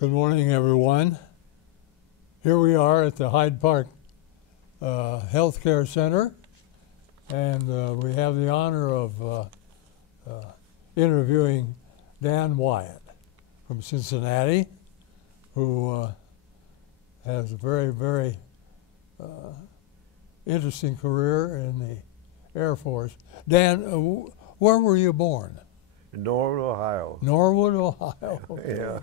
Good morning, everyone. Here we are at the Hyde Park Healthcare Center, and we have the honor of interviewing Dan Wiot from Cincinnati, who has a very, very interesting career in the Air Force. Dan, where were you born? Norwood, Ohio. Norwood, Ohio. Yeah.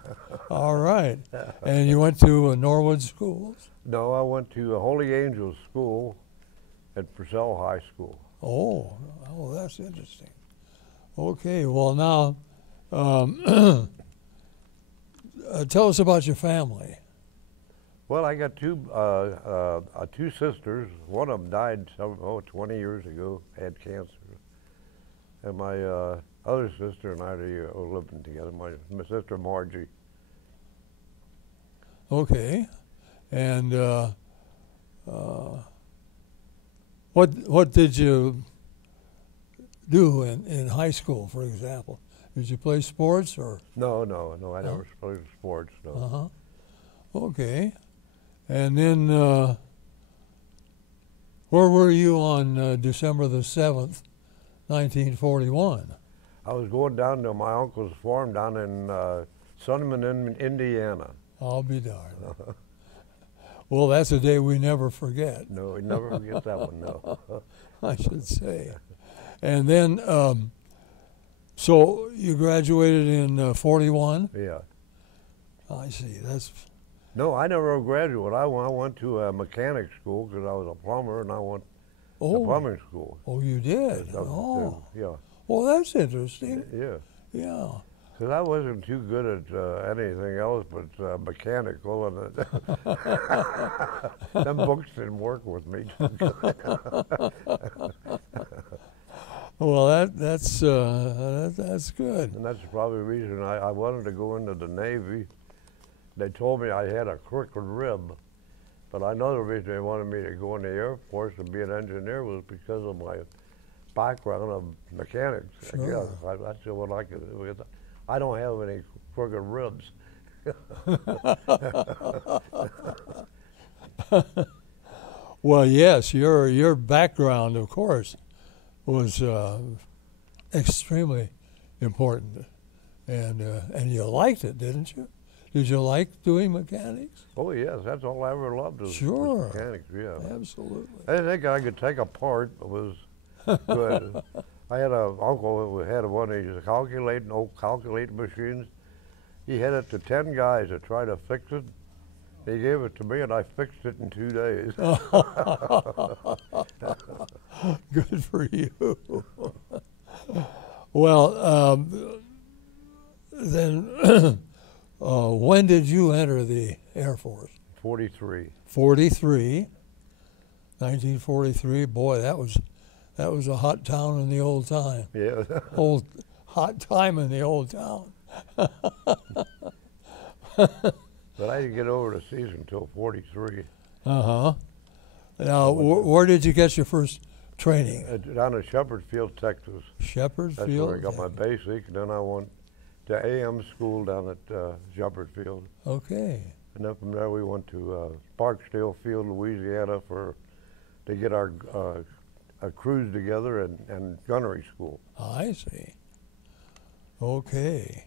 All right. And you went to Norwood schools? No, I went to Holy Angels School at Purcell High School. Oh, that's interesting. Okay, well now, tell us about your family. Well, I got two sisters. One of them died 20 years ago, had cancer. And my other sister and I are living together, my sister Margie. Okay, and what did you do in high school, for example? Did you play sports or? No, I never played sports, no. Uh-huh. Okay, and then where were you on December the 7th, 1941? I was going down to my uncle's farm down in Sunderman, Indiana. I'll be darned. Well, that's a day we never forget. No, we never forget that one, no. I should say. And then, so you graduated in 41? Yeah. I see. That's. No, I never graduated. I went to a mechanic school because I was a plumber, and I went to plumbing school. Oh, you did? Oh. Yeah. Well, that's interesting. Yeah. Yeah. Because I wasn't too good at anything else but mechanical, and them books didn't work with me too good. Well, that's good. And that's probably the reason I wanted to go into the Navy. They told me I had a crooked rib, but I know the reason they wanted me to go in the Air Force and be an engineer was because of my background of mechanics. Sure. Yeah, that's what I could do. I don't have any crooked ribs. Well, yes, your background, of course, was extremely important, and you liked it, didn't you? Did you like doing mechanics? Oh yes, that's all I ever loved was Sure. mechanics. Yeah, Absolutely. I didn't think I could take apart. It was good. I had an uncle who had one of these old calculating machines. He had it to 10 guys to try to fix it. He gave it to me, and I fixed it in 2 days. Good for you. Well, then, when did you enter the Air Force? 43. 43. 1943. Boy, that was a hot town in the old time. Yeah. Hot time in the old town. But I didn't get over the season until 43. Uh-huh. Now, where did you get your first training? Down in Shepherd Field, Texas. Shepherd That's Field? where I got my basic, and then I went to AM school down at Shepherd Field. Okay. And then from there we went to Barksdale Field, Louisiana to get our crews together and gunnery school. I see. Okay.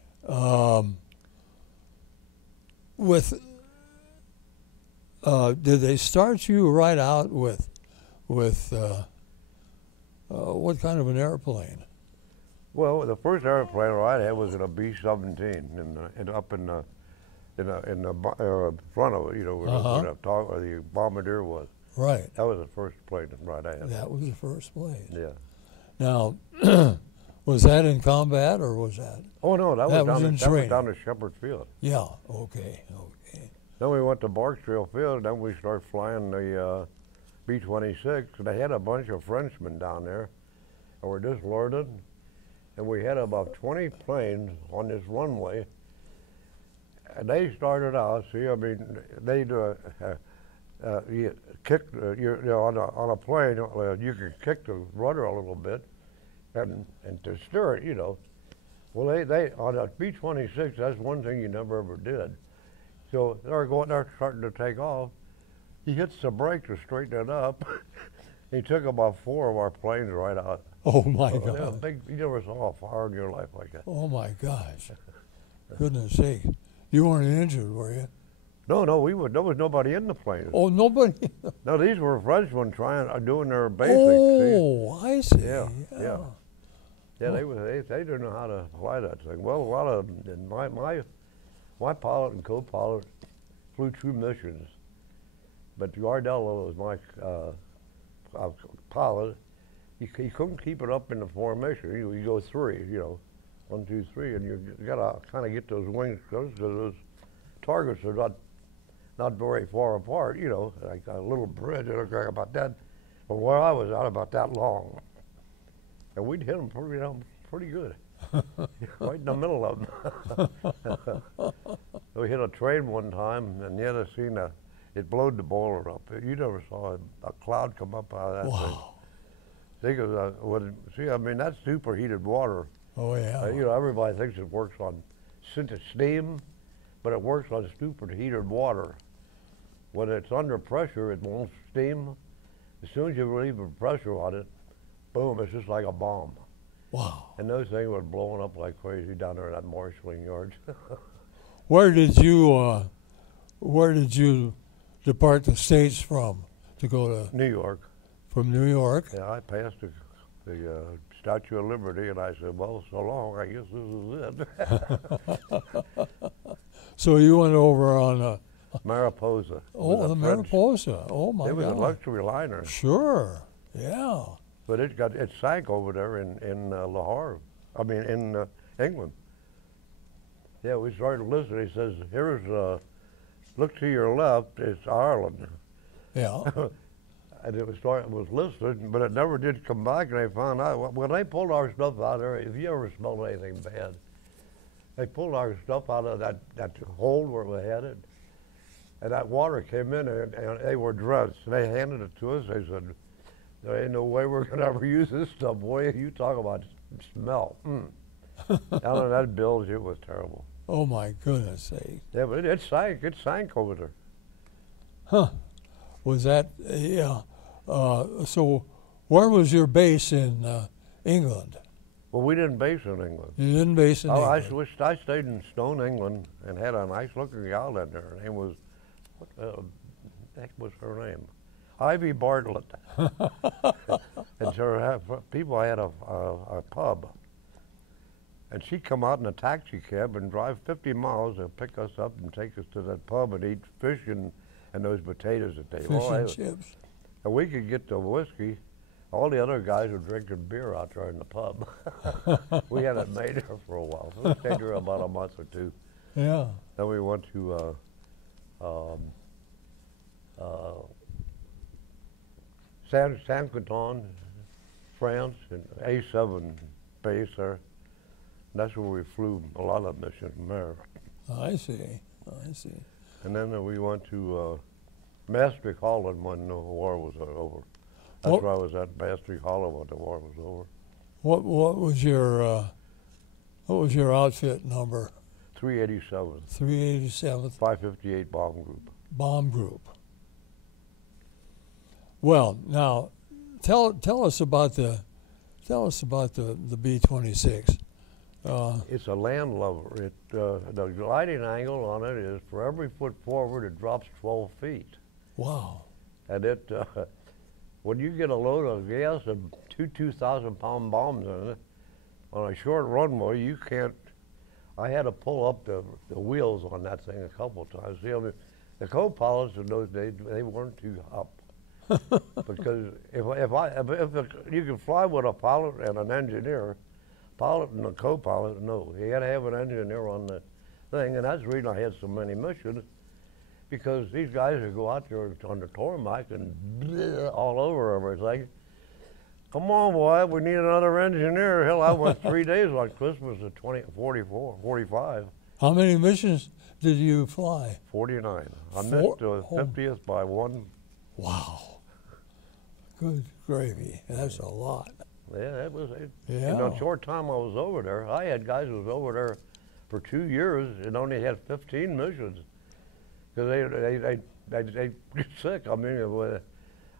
Did they start you right out with what kind of an airplane? Well, the first airplane I had was in a B-17, up in the front of it, you know, where the bombardier was. Right. That was the first plane I had. That was the first plane. Yeah. Now, was that in combat or was that? Oh no, that was down to Shepherd Field. Yeah. Okay. Then we went to Barksdale Field, and then we started flying the B-26, and they had a bunch of Frenchmen down there, and we're just learning. And we had about 20 planes on this runway, and they started out. See, I mean, they you kick on a plane. You can kick the rudder a little bit, and to steer it, you know. Well, they on a B-26, that's one thing you never ever did. So they're starting to take off. He hits the brake to straighten it up. He took about 4 of our planes right out. Oh my They were God. big, you never saw a fire in your life like that. Oh my gosh. Goodness sake. You weren't injured, were you? No, there was nobody in the plane. Oh, nobody. No, these were Frenchmen doing their basics. See? Oh, I see. Yeah. Yeah, they didn't know how to fly that thing. Well, a lot of them, my pilot and co-pilot flew 2 missions, but Gardello was my pilot. He couldn't keep it up in the formation. You go 3, 1, 2, 3, and you gotta kind of get those wings close because those targets are not very far apart. Like a little bridge, about that. But where I was out about that long. And we'd hit them pretty good, right in the middle of them. We hit a train one time, and you had seen it blowed the boiler up. You never saw a cloud come up out of that Wow. thing. I mean, that's superheated water. Oh yeah. Everybody thinks it works on steam, but it works on superheated water. When it's under pressure, it won't steam. As soon as you relieve the pressure on it, boom, it's just like a bomb. Wow. And those things were blowing up like crazy down there in that marshalling yard. Where did you depart the States from to go to? New York. From New York? Yeah, I passed the Statue of Liberty, and I said, well, so long, I guess this is it. So you went over on Mariposa. the Mariposa. Oh my God. It was a luxury liner. Sure. Yeah. But it sank over there in Le Havre. I mean, in England. Yeah, we started listening. He says, look to your left, it's Ireland. Yeah. And it was listed, but it never did come back, and they found out. When they pulled our stuff out of there, if you ever smelled anything bad, they pulled our stuff out of that hold where we had it, and that water came in, and they were drenched, and they handed it to us. They said, there ain't no way we're going to ever use this stuff, boy. You talk about smell. Down in that bilge, it was terrible. Oh my goodness sake. Yeah, but it sank over there. Huh. Was that, yeah. So where was your base in England? Well, we didn't base in England. You didn't base in I England? I stayed in Stone, England, and had a nice-looking gal in there. Her name was, what the heck was her name? Ivy Bartlett. And so people had a pub. And she'd come out in a taxi cab and drive 50 miles to pick us up and take us to that pub and eat fish and those potatoes that they Fish and chips. And we could get the whiskey. All the other guys were drinking beer out there in the pub. We had it made there for a while. So we stayed there about a month or 2. Yeah. Then we went to San Quentin, France, and A7 base there. That's where we flew a lot of missions from there. I see. And then we went to Maastricht, Holland when the war was over. That's What- where I was at Maastricht, Holland when the war was over. What was your outfit number? 387, 387th 558 Bomb Group. Bomb Group. Well, now tell us about the B-26. It's a land lover. The gliding angle on it is for every foot forward, it drops 12 feet. Wow. And when you get a load of gas and 2,000-pound bombs in it, on a short runway, you can't. I had to pull up the wheels on that thing a couple of times. See, I mean, the co-pilots in those days, they weren't too up. Because if you can fly with a pilot and an engineer, pilot and a co-pilot, no. You had to have an engineer on the thing, and that's the reason I had so many missions, because these guys would go out there on the tarmac and all over everything. Come on, boy, we need another engineer. Hell, I went 3 days on Christmas at 45. How many missions did you fly? 49. I missed the 50th by 1. Wow. Good gravy. That's a lot. Yeah, that was it. Yeah. In a short time I was over there, I had guys who was over there for 2 years and only had 15 missions. because they get sick. I mean,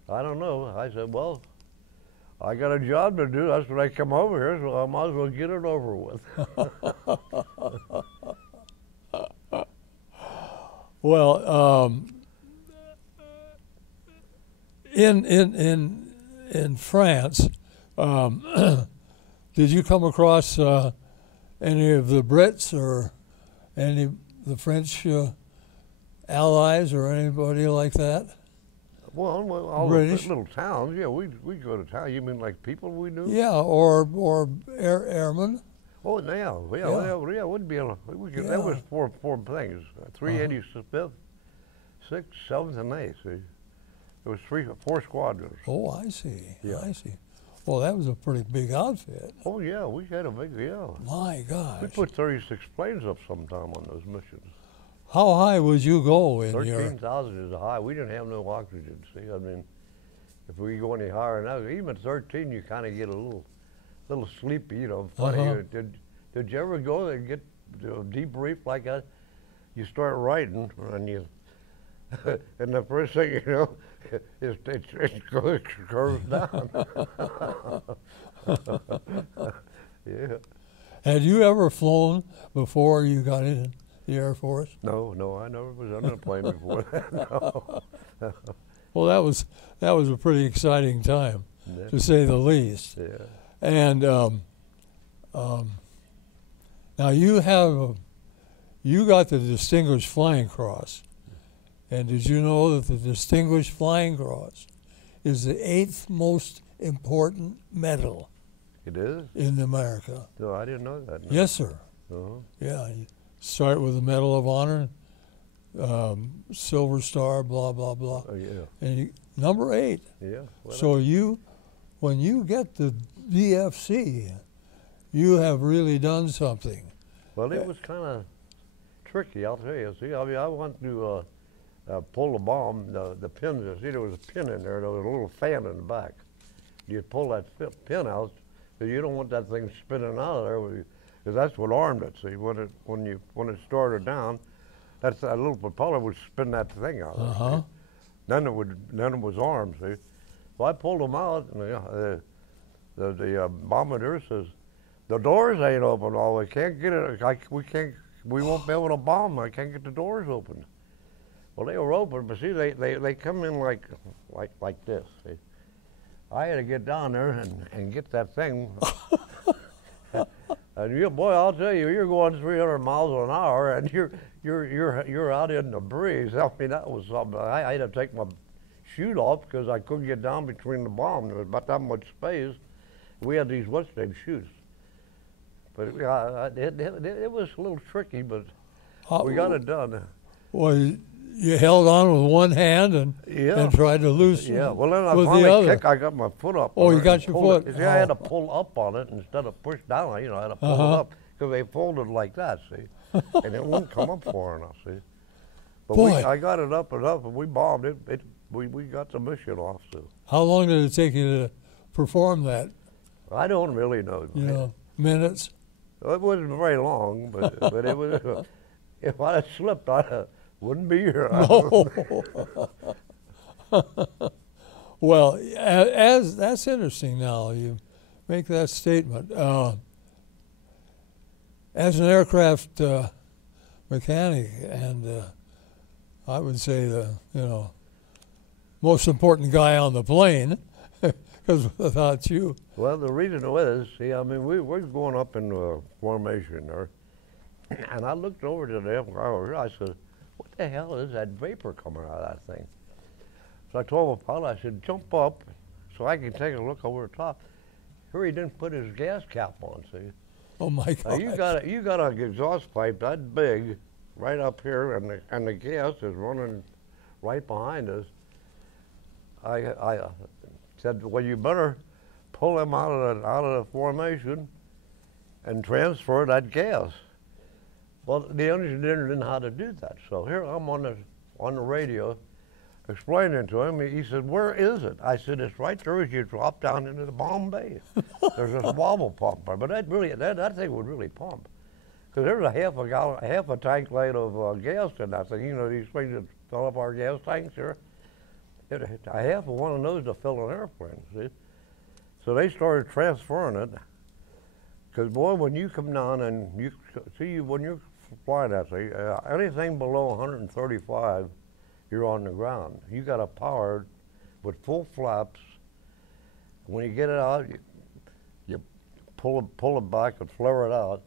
I don't know. I said, well, I got a job to do. That's what I come over here, so I might as well get it over with. Well, in France, did you come across any of the Brits or any of the French allies or anybody like that? Well, all British? the little towns, yeah, we go to town. You mean like people we knew? Yeah, or airmen. Oh, now, yeah, would be we could, that was four things: 385th, 6th, 7th, and 8th. See, it was 4 squadrons. Oh, I see. Yeah. I see. Well, that was a pretty big outfit. Oh yeah, we had a big My gosh. We put 36 planes up sometime on those missions. How high would you go in your? 13,000 is high. We didn't have no oxygen. See, I mean, if we go any higher now, even at 13, you kind of get a little sleepy. You know, funny. Did you ever go and get a debrief like that? You start writing, and you, and the first thing you know, it curves down. Yeah. Had you ever flown before you got in the Air Force? No, I never was on a plane before that. No. Well, that was a pretty exciting time, Yeah. to say the least. Yeah. And now you got the Distinguished Flying Cross. And did you know that the Distinguished Flying Cross is the 8th most important medal It is? in America? No, I didn't know that. No. Yes, sir. Uh-huh. Yeah, you start with the Medal of Honor, Silver Star, blah, blah, blah. Oh, yeah. And number 8. Yeah. Well, So when you get the DFC, you have really done something. well, it was kind of tricky, I'll tell you. See, I mean, I went to pull the bomb, the pins. See, there was a pin in there. There was a little fan in the back. You pull that pin out, so you don't want that thing spinning out of there, because that's what armed it. See, when it started down, that little propeller would spin that thing out. Uh-huh. Then it was armed. See, well, I pulled them out, and the bombardier says, "The doors ain't open. Oh, we can't get it. We won't be able to bomb. I can't get the doors open." Well, they were open, but see, they come in like this. See? I had to get down there and get that thing. And you, boy, I'll tell you, you're going 300 miles an hour, and you're out in the breeze. I mean, that was something. I had to take my chute off because I couldn't get down between the bomb. There was about that much space. We had these what's-name chutes. But it was a little tricky, but we got it done. Well, you held on with one hand and tried to loosen Yeah, well, then I with finally the other. I got my foot up. Oh, on you it got and your pulled foot. See, I had to pull up on it instead of push down. You know, I had to pull it up because they folded like that, see? And it wouldn't come up far enough, see? But I got it up, and we bombed it. We got the mission off, so. How long did it take you to perform that? I don't really know. You know, minutes? It wasn't very long, but it was. If I had slipped, I wouldn't be here. No. Well, as that's interesting. Now you make that statement. As an aircraft mechanic, and I would say the most important guy on the plane, because without you. Well, the reason was, see, I mean, we're going up in formation there, and I looked over to the aircraft. I said, "What the hell is that vapor coming out of that thing?" So I told my pilot, I said, "Jump up so I can take a look over the top." Here he didn't put his gas cap on, see. Oh my God! You got an exhaust pipe that big right up here, and the gas is running right behind us. I said, "Well, you better pull him out of the formation and transfer that gas." Well, the engineer didn't know how to do that, so here I'm on the radio explaining to him. He said, "Where is it?" I said, "It's right there as you drop down into the bomb bay. There's a wobble pump there, but that thing would really pump." Because there's a half a tank load of gas in that thing. You know, these things that fill up our gas tanks here. A half of one of those to fill an airplane, see? So they started transferring it. Because, boy, when you come down and you see, when you're flying that thing, anything below 135, you're on the ground. You got to power with full flaps. When you get it out, you pull it back and flare it out.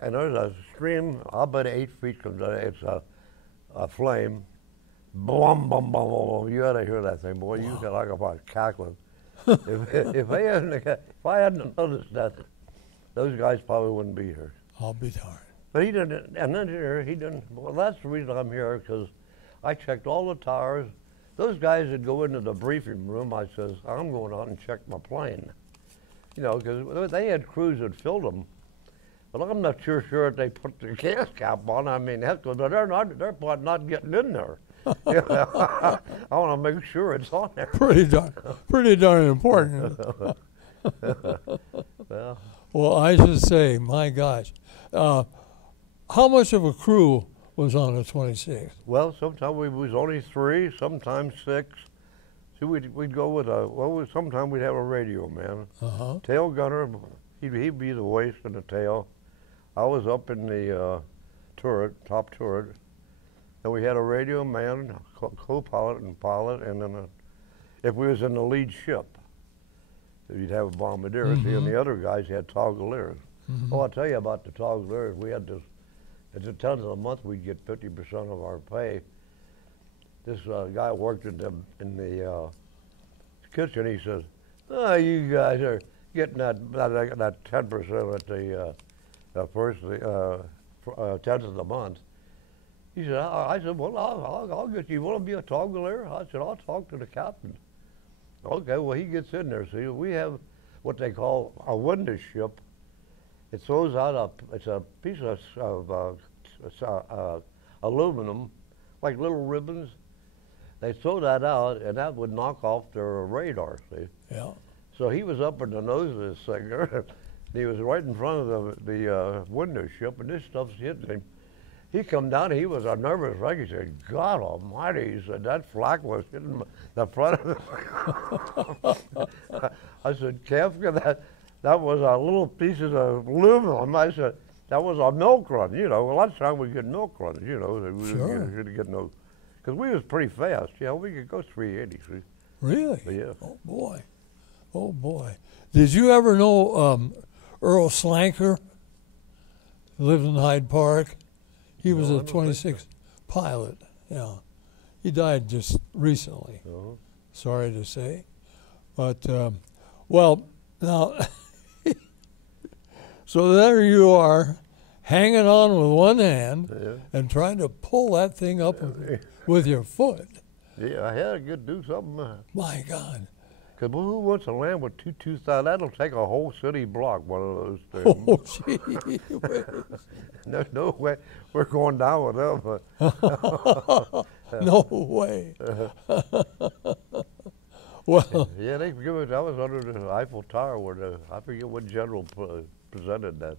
And there's a stream, I'll bet 8 feet comes out. It's a flame. Boom, boom, boom, boom. You ought to hear that thing, boy. Wow. You feel like about cackling. if I hadn't noticed that, those guys probably wouldn't be here. I'll be darned. But he didn't, and then here, he didn't. Well, that's the reason I'm here, because I checked all the tires. Those guys that go into the briefing room, I says, I'm going out and check my plane. You know, because they had crews that filled them. But I'm not sure if they put the gas cap on. I mean, heck, they're not getting in there. You know, I want to make sure it's on there. Pretty darn important. Well, I should say, my gosh, how much of a crew was on the 26th? Well, sometimes we was only 3, sometimes 6. See, we'd go with sometimes we'd have a radio man, tail gunner. He'd be the waist and the tail. I was up in the top turret. And we had a radio man, co-pilot and pilot, and then if we was in the lead ship, you'd have a bombardier, and the other guys had toggleiers. Oh, I'll tell you about the toggleiers. We had this, at the 10th of the month, we'd get 50% of our pay. This guy worked in the kitchen. He says, "Oh, you guys are getting that 10% at the first 10th of the month." He said, I said, well, I'll get you. You want to be a toggleier? I said, I'll talk to the captain. Okay, well, he gets in there. See, we have what they call a window ship. It throws out it's a piece of aluminum, like little ribbons. They throw that out, and that would knock off their radar, see? Yeah. So he was up in the nose of this thing. He was right in front of the window ship, and this stuff's hitting him. He come down, he was a nervous wreck. He said, God almighty, he said, that flak was hitting the front of it. I said, Kafka, that was a little pieces of aluminum. I said, that was a milk run, you know. A lot of times we get milk runs, you know. We didn't get no, because we was pretty fast, you know. We could go 380, see. Really? But yeah. Oh, boy. Oh, boy. Did you ever know Earl Slanker? Lived in Hyde Park. He was a 26th pilot, yeah. He died just recently, sorry to say. But, well, now, so there you are, hanging on with one hand and trying to pull that thing up with your foot. Yeah, I had to do something. My God. Because who wants to land with 2,000? That'll take a whole city block, one of those things. Oh, gee. There's no way we're going down with them. No way. Well. Yeah, they give it. I was under the Eiffel Tower where I forget what general presented that.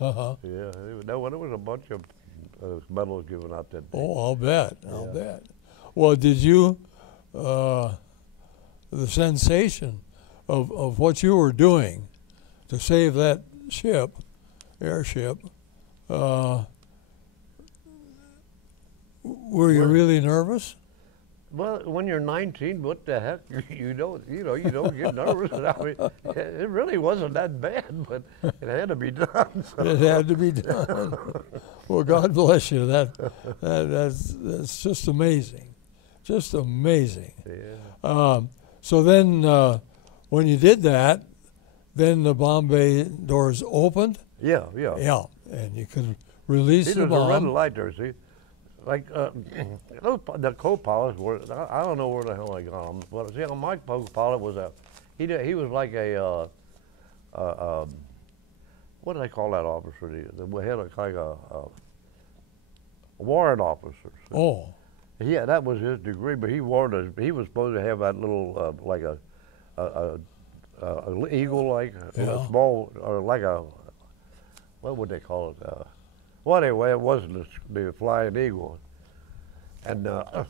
Yeah, there was a bunch of medals given out that day. Oh, I'll bet. I'll bet. Well, did you? The sensation of what you were doing to save that airship, were you really nervous? Well, when you're 19, what the heck? You don't get nervous. I mean, it really wasn't that bad, but it had to be done. So. It had to be done. Well, God bless you. That's just amazing, just amazing. Yeah. So then, when you did that, then the bomb bay doors opened. Yeah. Yeah, and you could release the bomb. There's a red light there, see? Like, the co-pilots were, I don't know where the hell I got them, but see, my co-pilot was he was like a, what do they call that officer? We had a warrant officer. So. Oh. Yeah, that was his degree, but he was supposed to have that little, like a eagle, like a small, or like a, what would they call it? Well, anyway, it wasn't the Flying Eagle. And the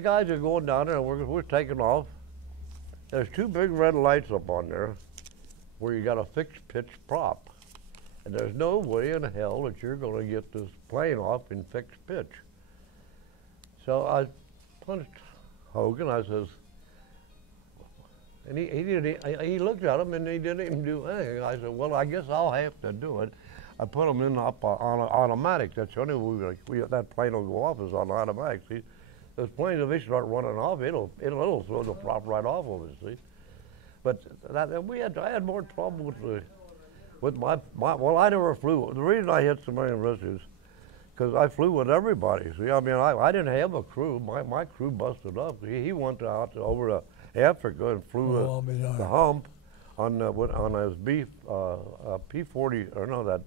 guys are going down there, and we're taking off. There's two big red lights up on there where you got a fixed pitch prop. And there's no way in hell that you're going to get this plane off in fixed pitch. So I punched Hogan. I says, and he looked at him and he didn't even do anything. I said, well, I guess I'll have to do it. I put them in up on automatic. That's the only way that plane will go off is on automatic. See, those planes, if they start running off, it'll throw the prop right off of it. See, but I had more trouble with my well, I never flew. The reason I hit so many risks is because I flew with everybody. See, I mean, I didn't have a crew. My crew busted up. He went out over to Africa and flew the hump on his P-40, or no,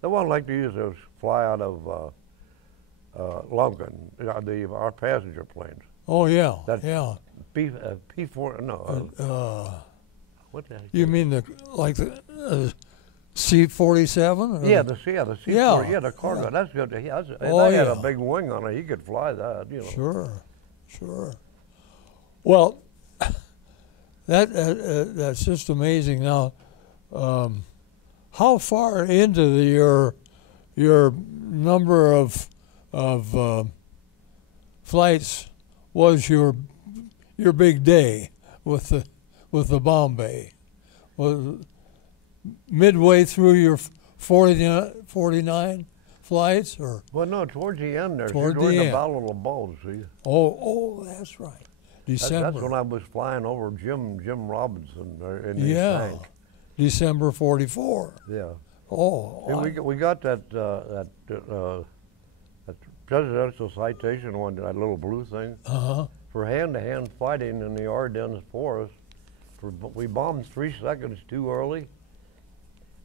the one like to use is fly out of Lunken, our passenger planes. Oh yeah, yeah. P-4, no. What the heck? You mean the C-47? Yeah, the C-40. Yeah, the cargo. Yeah. That's good. Yeah, that had a big wing on it. He could fly that. You know. Sure. Well, that's just amazing. Now, how far into your number of flights was your big day with the Bombay? Was midway through your 49 flights, or? Well, no, towards the end there. Toward during the the Battle of the Bulge, see. Oh, that's right. December. That's when I was flying over Jim Robinson in his tank. December 44. Yeah. Oh. See, we got that presidential citation one, that little blue thing. For hand-to-hand fighting in the Ardennes forest. We bombed 3 seconds too early,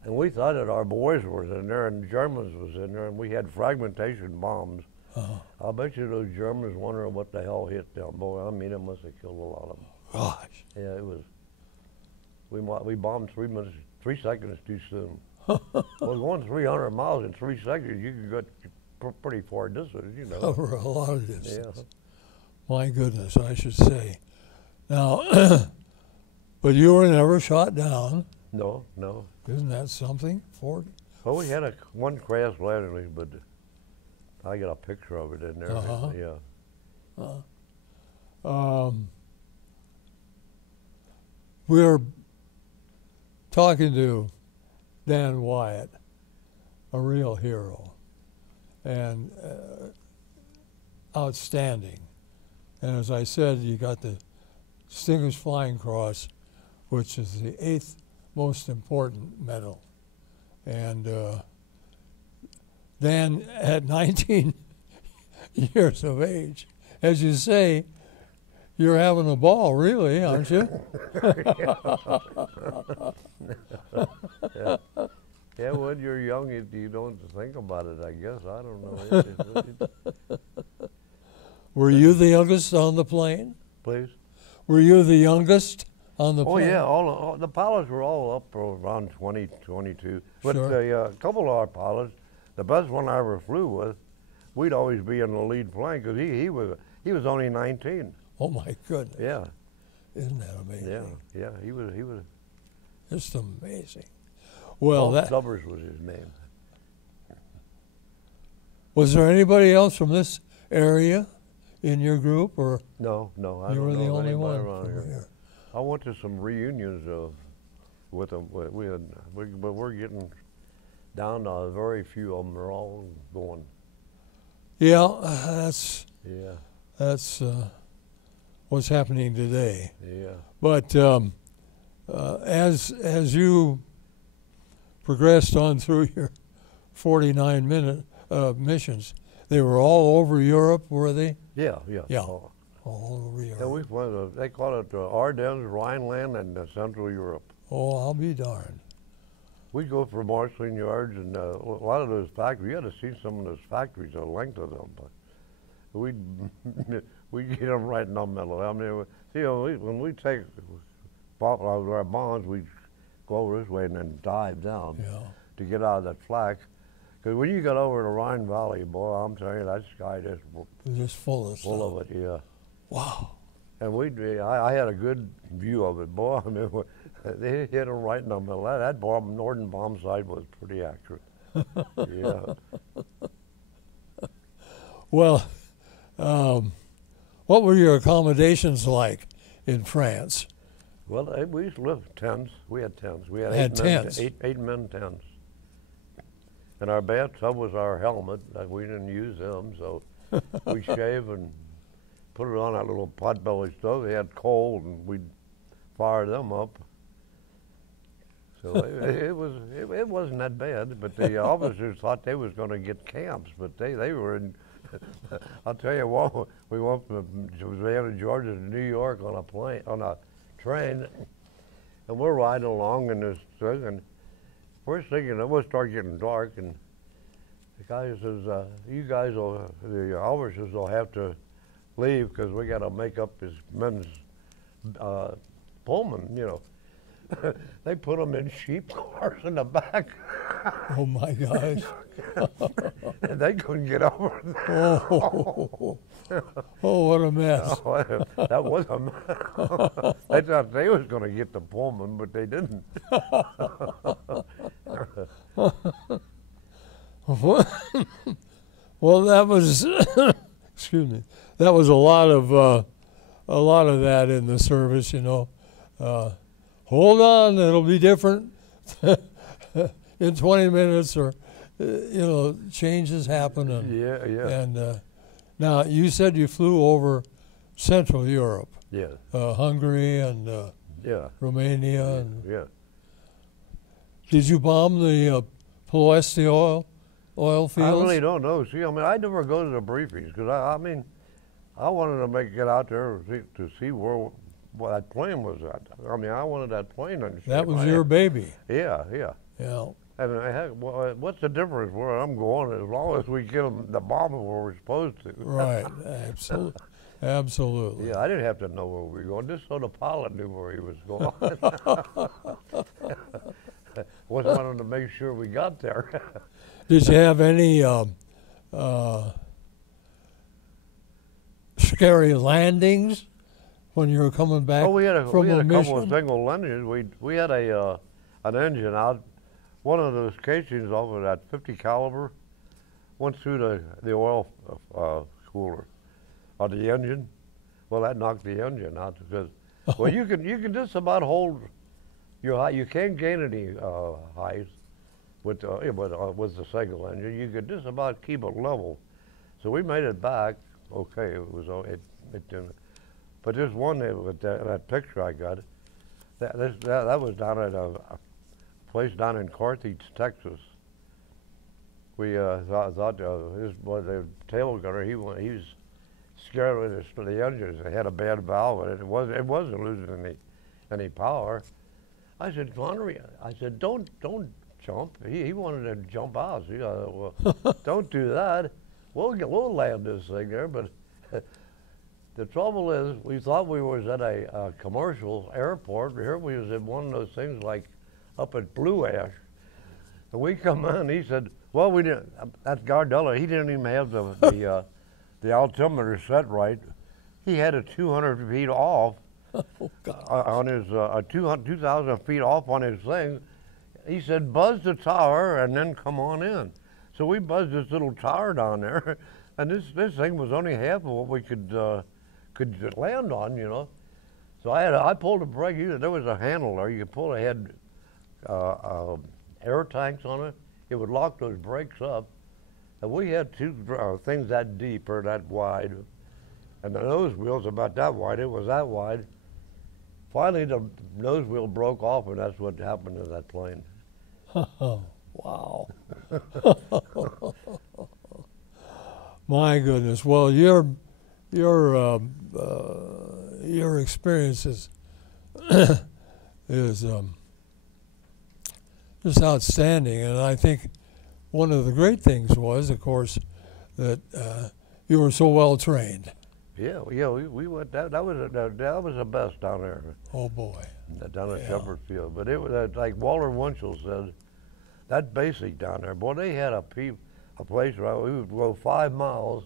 and we thought that our boys were in there and the Germans was in there, and we had fragmentation bombs. I bet you those Germans wondering what the hell hit them. Boy, I mean, it must have killed a lot of them. Gosh. Yeah, it was. We bombed 3 seconds too soon. Well, going 300 miles in 3 seconds, you can go pretty far distance, you know. Cover a lot of distance. Yeah. My goodness, I should say. Now, but you were never shot down. No. Isn't that something? 40? Well, we had one crash landing, but I got a picture of it in there. Yeah. We're talking to Dan Wiot, a real hero, and outstanding. And as I said, you got the Distinguished Flying Cross, which is the 8th most important medal. And Dan, at 19 years of age, as you say, you're having a ball, really, aren't you? Yeah, when you're young, you don't think about it, I guess. I don't know. Were you the youngest on the plane? Please? Were you the youngest on the plane? Oh, yeah. All the pilots were all up for around 20, 22. But a couple of our pilots, the best one I ever flew with, we'd always be in the lead plane because he was only 19. Oh, my goodness. Yeah. Isn't that amazing? Yeah. He was. It's amazing. Well, Stubbers was his name. Was there anybody else from this area in your group, or? No. You were the only one around here. I went to some reunions with them. But we're getting down to very few of them. Are all going. Yeah, that's what's happening today. Yeah. But as you progressed on through your 49 missions, they were all over Europe, were they? Yeah. All over Europe. Yeah, we went. They call it Ardennes, Rhineland, and Central Europe. Oh, I'll be darned. We go for marshalling yards, and a lot of those factories. You had to see some of those factories, the length of them. But we get them right in the middle. I mean, when we take our bombs, we go over this way and then dive down to get out of that flak. Because when you got over the Rhine Valley, boy, I'm telling you, that sky Just full of full stuff. of it, yeah. Wow. And I had a good view of it, boy. I mean, they hit them right in the middle. That bomb, northern bomb sight was pretty accurate. Yeah. Well, what were your accommodations like in France? Well, we used to live in tents. We had tents. We had, Had tents. eight men tents. And our bathtub was our helmet. We didn't use them, so we shave and put it on that little potbelly stove. They had coal, and we'd fire them up. So it wasn't that bad. But the officers thought they was going to get camps, but they were in. I'll tell you what. We went from Savannah, Georgia, to New York on a train, and we're riding along in this thing, and we're thinking it will start getting dark, and the guy says, "You guys the officers will have to leave because we got to make up his men's Pullman, you know." They put them in sheep cars in the back. Oh my gosh. And they couldn't get over it. Oh, what a mess. That was a mess. They thought they was going to get the Pullman, but they didn't. Well, that was, excuse me, that was a lot of that in the service, you know. Hold on, it'll be different in 20 minutes, or you know, changes happen. And, Yeah. And now you said you flew over Central Europe, Yeah. Hungary and Yeah. Romania. And Yeah. did you bomb the Ploesti oil fields? I really don't know. See, I mean, I never go to the briefings because I mean, I wanted to get out there to see where that plane was at. I mean, I wanted that plane in shape. That was your baby. Yeah. Yeah. And what's the difference where I'm going as long as we get the bomb where we're supposed to? Right. Absolutely. Absolutely. Yeah, I didn't have to know where we were going, just so the pilot knew where he was going. Wanted to make sure we got there. Did you have any scary landings when you were coming back We had a from a couple of mission? single landings. We had an engine out. One of those casings off of that 50 caliber went through the oil cooler on the engine. Well, that knocked the engine out because you can just about hold your height. You can't gain any height with the single engine. You could just about keep it level. So we made it back. Okay, it didn't. But there's one with that picture I got. That was down at a place down in Carthage, Texas. We thought the tail gunner, he was scared with the engines. It had a bad valve, and it wasn't losing any power. I said, Connery, don't jump. He wanted to jump out. So, well, don't do that. We'll land this thing there, but. The trouble is, we thought we was at a commercial airport. Here we was in one of those things like up at Blue Ash. And we come in, he said, well, we didn't, that Gardella, he didn't even have the altimeter set right. He had it 200 feet off on his, 2,000 feet off on his thing. He said, buzz the tower and then come on in. So we buzzed this little tower down there, and this thing was only half of what we could land on, you know. So I pulled the brake. There was a handle there. You could pull. It had air tanks on it. It would lock those brakes up. And we had two things that deep or that wide, and the nose wheel's about that wide. It was that wide. Finally, the nose wheel broke off, and that's what happened to that plane. Wow. My goodness. Well, your experience is just outstanding, and I think one of the great things was, of course, that you were so well trained. Yeah, we went. That was the best down there. Oh boy. Down at Shepherd Field, but it was like Walter Winchell said. that basic down there, boy, they had a place where we would go 5 miles,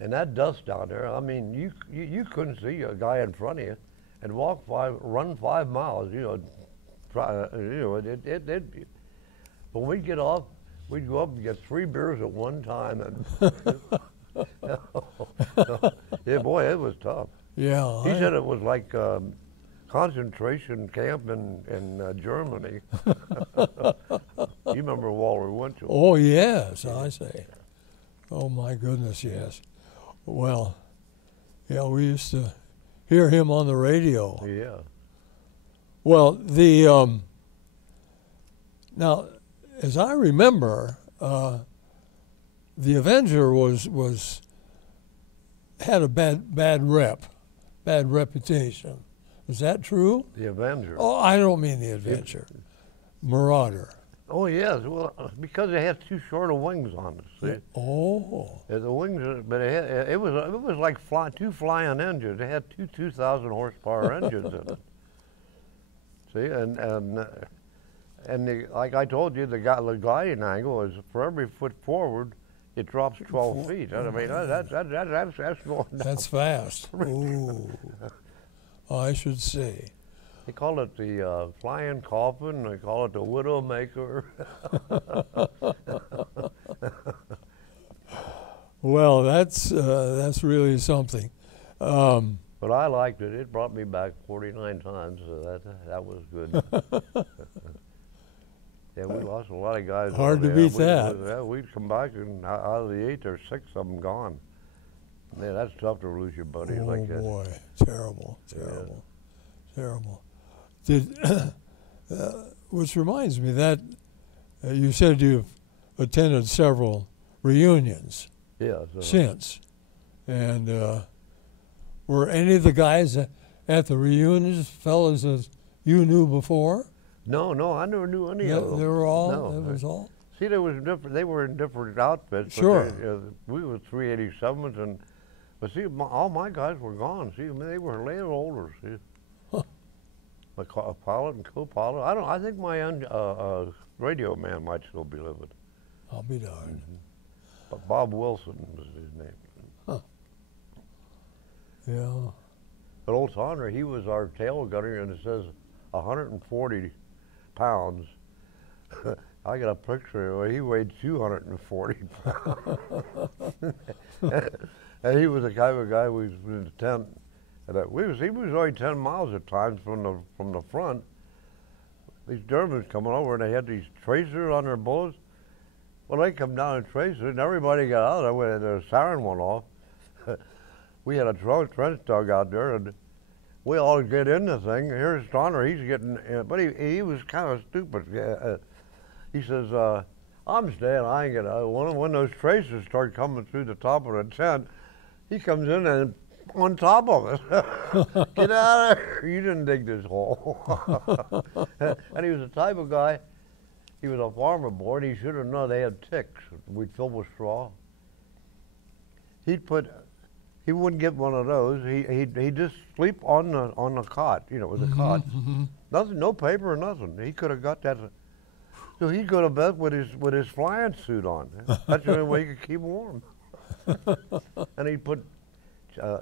and that dust down there, I mean, you couldn't see a guy in front of you, and run 5 miles, you know, when we'd get off, we'd go up and get 3 beers at one time, and yeah, boy, it was tough. Yeah. He said it was like concentration camp in Germany. You remember Walter Winchell? Oh, yes, I say. Oh, my goodness, yes. Well, yeah, we used to hear him on the radio. Yeah. Well, now, as I remember, the Avenger had a bad reputation. Is that true? The Avenger. Oh, I don't mean the Adventure. Marauder. Oh yes, well, because it had too short of wings on it. See? Oh. Yeah, the wings, but it was like two flying engines. It had two 2,000 horsepower engines in it. See, and like I told you, the gliding angle is for every foot forward, it drops 12 feet. I mean, that's going down. That's fast. Ooh. I should say. They call it the flying coffin. They call it the widowmaker. Well, that's really something. But I liked it. It brought me back 49 times, so that was good. Yeah, we lost a lot of guys. Hard to beat that. Yeah, we'd come back, and out of the 8 or 6 of them gone. Man, that's tough to lose your buddies like that. Oh boy, terrible. Which reminds me that you said you've attended several reunions. Yeah. Since, and were any of the guys at the reunions fellas that you knew before? No, I never knew any of them. They were all. No. That was all. See, they were in different outfits. Sure. But we were 387s, but see, all my guys were gone. See, I mean, they were later older. See, my pilot and co-pilot. I think my radio man might still be living. I'll be darned. Mm-hmm. But Bob Wilson was his name. Huh. Yeah. But old Sandra, he was our tail gunner, and it says 140 pounds. I got a picture of him. He weighed 240 pounds. And he was the kind of guy who was in the tent. And he was only 10 miles at times from the front. These Germans coming over, and they had these tracers on their bullets. Well, they come down and trace it, and everybody got out of there when the siren went off. We had a trench dug out there, and we all get in the thing. Here's Donner, he's getting, but he was kind of stupid. He says, I'm staying, I ain't gonna. When those tracers start coming through the top of the tent, he comes in and on top of us. Get out of there, you didn't dig this hole. And he was the type of guy, he was a farmer boy, and he should have known they had ticks. We'd fill with straw. He wouldn't get one of those. He'd just sleep on the cot, you know, with the cot. Nothing, no paper or nothing. He could have got that. So he'd go to bed with his flying suit on. That's the only way he could keep warm. And he'd put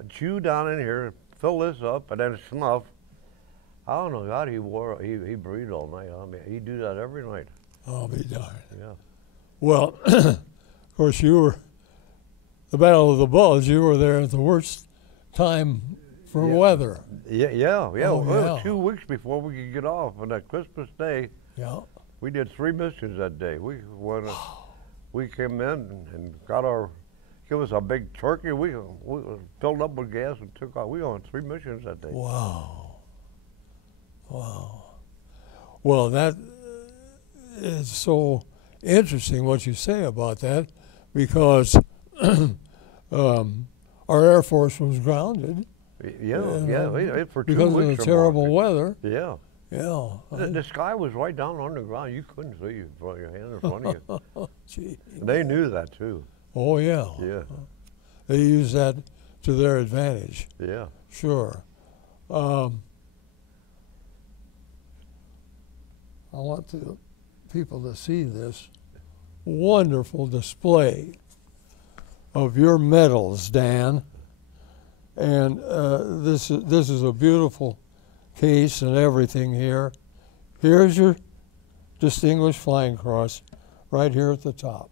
chew down in here, fill this up, and then snuff. I don't know, God, he breathed all night. I mean, he'd do that every night. I'll be darned. Yeah. Well, of course, you were the Battle of the Bulge. You were there at the worst time for weather. Yeah. Oh, Well, yeah. 2 weeks before we could get off on that Christmas Day. Yeah. We did 3 missions that day. We came in and give us a big turkey. We filled up with gas and took off. We went on 3 missions that day. Wow. Well, that is so interesting what you say about that, because our Air Force was grounded. Yeah, for 2 because weeks. of the terrible weather. Yeah. Yeah. The sky was right down on the ground. You couldn't see your hand in front of you. Gee. They knew that too. Oh, yeah. Yeah. They used that to their advantage. Yeah. Sure. I want the people to see this wonderful display of your medals, Dan. And this is a beautiful case and everything here. Here's your Distinguished Flying Cross right here at the top.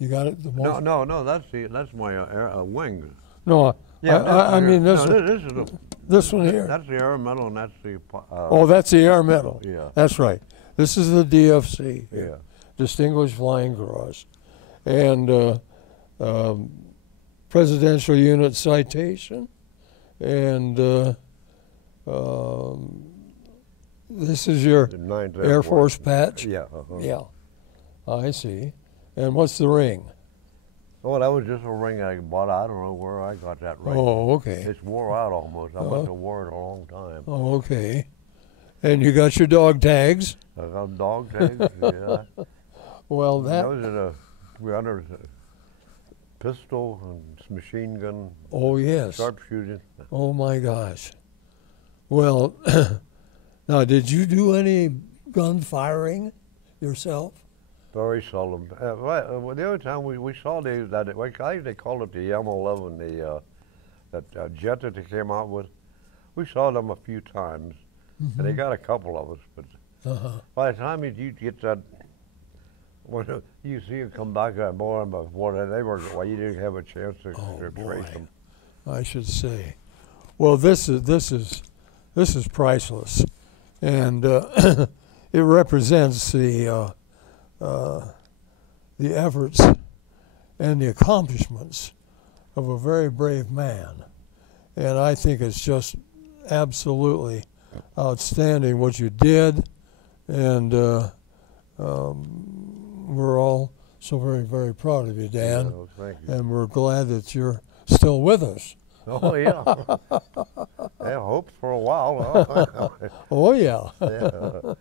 You got it? No, that's my wing. No, Yeah, I mean this. No, this is the, this one here. That's the Air Medal, and that's the. Oh, that's the Air Medal. Yeah. That's right. This is the DFC. Yeah. Distinguished Flying Cross, and Presidential Unit Citation, and this is your Air Force patch. Yeah. Yeah, I see. And what's the ring? Oh, that was just a ring I bought. I don't know where I got that ring. Oh, okay. It's wore out almost. I went to war it a long time. Oh, okay. And you got your dog tags? I got dog tags, yeah. Well, Those are we under pistol and machine gun. Oh, yes. Sharpshooting. Oh, my gosh. Well, now, did you do any gun firing yourself? Very seldom. The only time we saw I think they called it the M11, that jet that they came out with. We saw them a few times, and they got a couple of us. But by the time you get that, when you see them come back more and more, you didn't have a chance to trace them. I should say. Well, this is priceless, and it represents the efforts and the accomplishments of a very brave man. And I think it's just absolutely outstanding what you did, and we're all so very, very proud of you, Dan. Yeah, thank you. And we're glad that you're still with us. Oh, yeah. I hope for a while. Oh, yeah. Yeah.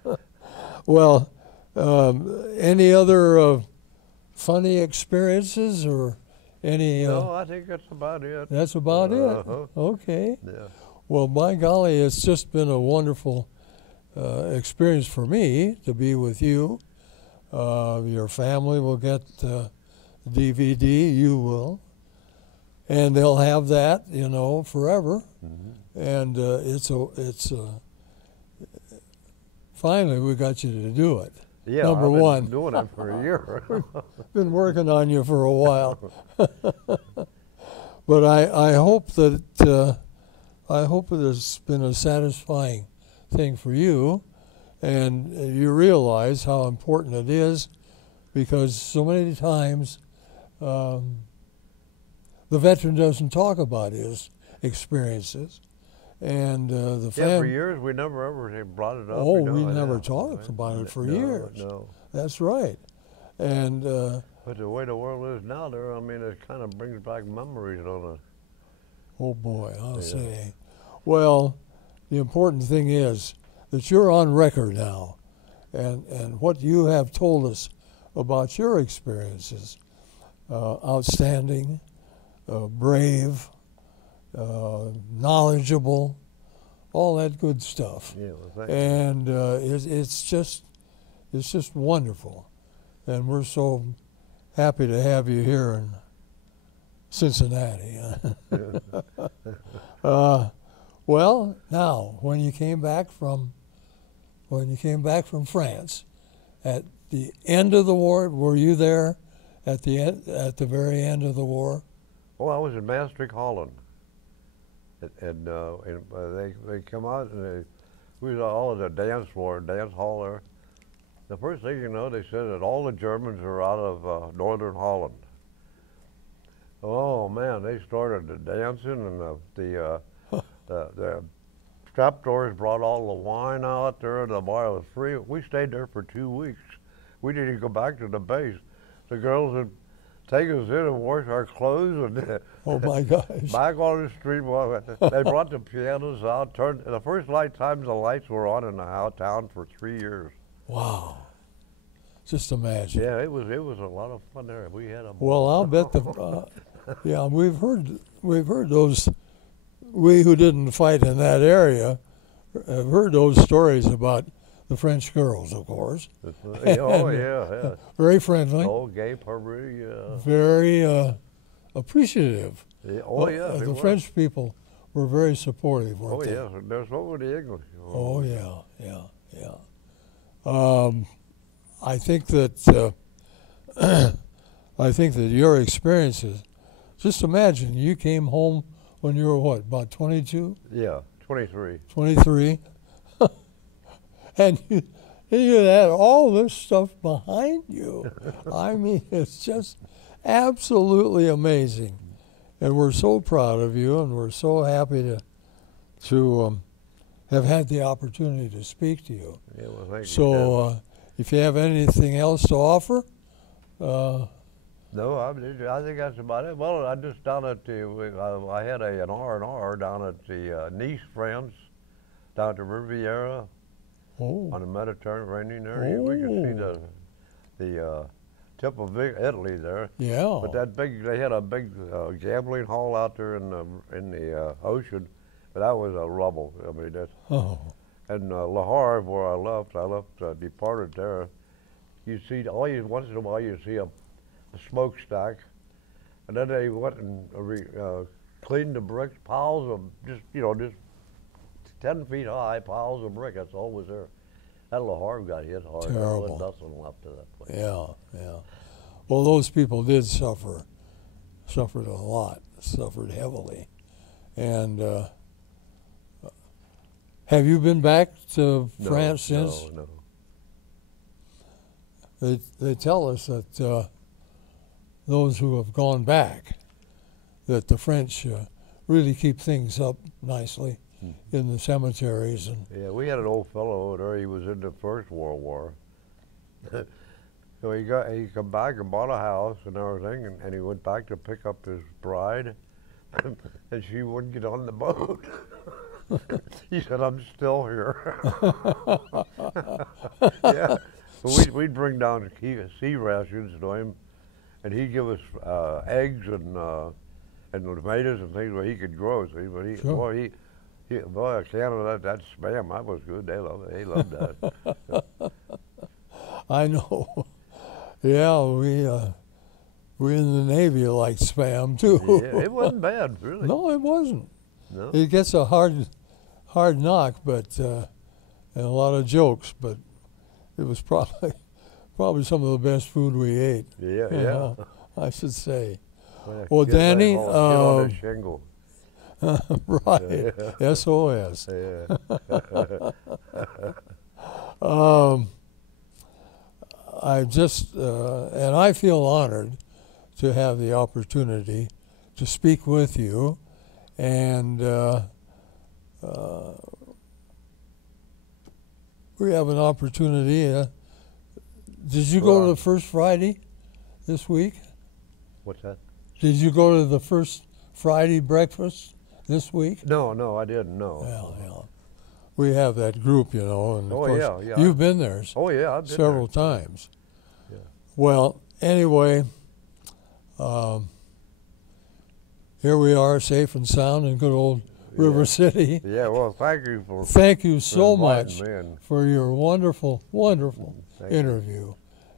Well, any other funny experiences or any? No, I think that's about it. That's about it. Okay. Yeah. Well, by golly, it's just been a wonderful experience for me to be with you. Your family will get DVD. You will, and they'll have that, forever. And finally we got you to do it. Yeah, Number I've been one. doing it for a year. Been working on you for a while. But I hope that it's been a satisfying thing for you, and you realize how important it is, because so many times the veteran doesn't talk about his experiences, and the family. Yeah, for years we never ever brought it up. Oh, we never talked about it for years. No. That's right, and. But the way the world is now, it kind of brings back memories, don't it? Oh boy, I'll say. Well, the important thing is that you're on record now, and what you have told us about your experiences, outstanding, brave, knowledgeable, all that good stuff. Yeah, well, thank you. And it's just wonderful, and we're so happy to have you here in Cincinnati. Well, now when you came back from France, at the end of the war, were you there at the very end of the war? Oh, I was in Maastricht, Holland, and they come out and we was all at the dance hall there. The first thing you know, they said that all the Germans are out of northern Holland. Oh man, they started the dancing, and the trapdoors brought all the wine out there, and the bar was free. We stayed there for 2 weeks. We didn't go back to the base. The girls would take us in and wash our clothes, and oh my gosh! Back on the street, they brought the pianos out. The first times the lights were on in the town for 3 years. Wow! Just imagine. Yeah, it was a lot of fun there. We had a well, I'll bet yeah, we've heard those. We who didn't fight in that area have heard those stories about the French girls, of course. Oh, yeah. Very friendly. Oh, gay, probably, Very appreciative. yeah. Oh, yeah. they The were. French people were very supportive, weren't Oh, they? yeah. There's so many English. Oh, yeah. I think that your experiences. Just imagine you came home when you were what, about 22, Yeah, 23. 23, and you had all this stuff behind you. I mean, it's just absolutely amazing, and we're so proud of you, and we're so happy to have had the opportunity to speak to you. Yeah, well, thank you. So, if you have anything else to offer, No, I think that's about it. Well, I just down at the, I had an R&R down at the Nice, France, down at the Riviera on the Mediterranean area. We could see the tip of Italy there. Yeah. But they had a big gambling hall out there in the ocean, but that was a rubble. I mean, that's. Oh. And Le Havre, where I left, departed there. You see, once in a while you see a smokestack, and then they went and cleaned the bricks, piles of just 10 feet high piles of brick. That's all was there. That Le Havre got hit hard. Terrible. There was nothing left of that place. Yeah. Well, those people did suffered a lot, suffered heavily. And have you been back to France since? No. They tell us that those who have gone back, that the French really keep things up nicely in the cemeteries. And Yeah, we had an old fellow over there. He was in the First World War. So he come back and bought a house and everything, and he went back to pick up his bride, and she wouldn't get on the boat. He said, "I'm still here." Yeah, so we'd bring down sea rations to him, and he'd give us eggs and tomatoes and things where he could grow. See, but boy, Canada, that spam, that was good. They loved that. I know. Yeah, we in the Navy liked spam too. Yeah, it wasn't bad, really. No, it wasn't. No. It gets a hard knock, but and a lot of jokes, but it was probably some of the best food we ate. Yeah. I should say. Well, Danny, get on the shingle. right, Yeah. SOS. Yeah. I just, and I feel honored to have the opportunity to speak with you, and we have an opportunity. Did you go to the First Friday this week? What's that? Did you go to the First Friday breakfast this week? No, I didn't. No. Yeah. We have that group, and of course, yeah. you've been there Oh yeah, I've been several there. times. Yeah. Well, anyway, here we are, safe and sound in good old River City. Yeah. Well, thank you So much inviting me in. for your wonderful Thank you. interview,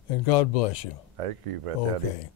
and God bless you. Thank you, Daddy. Okay.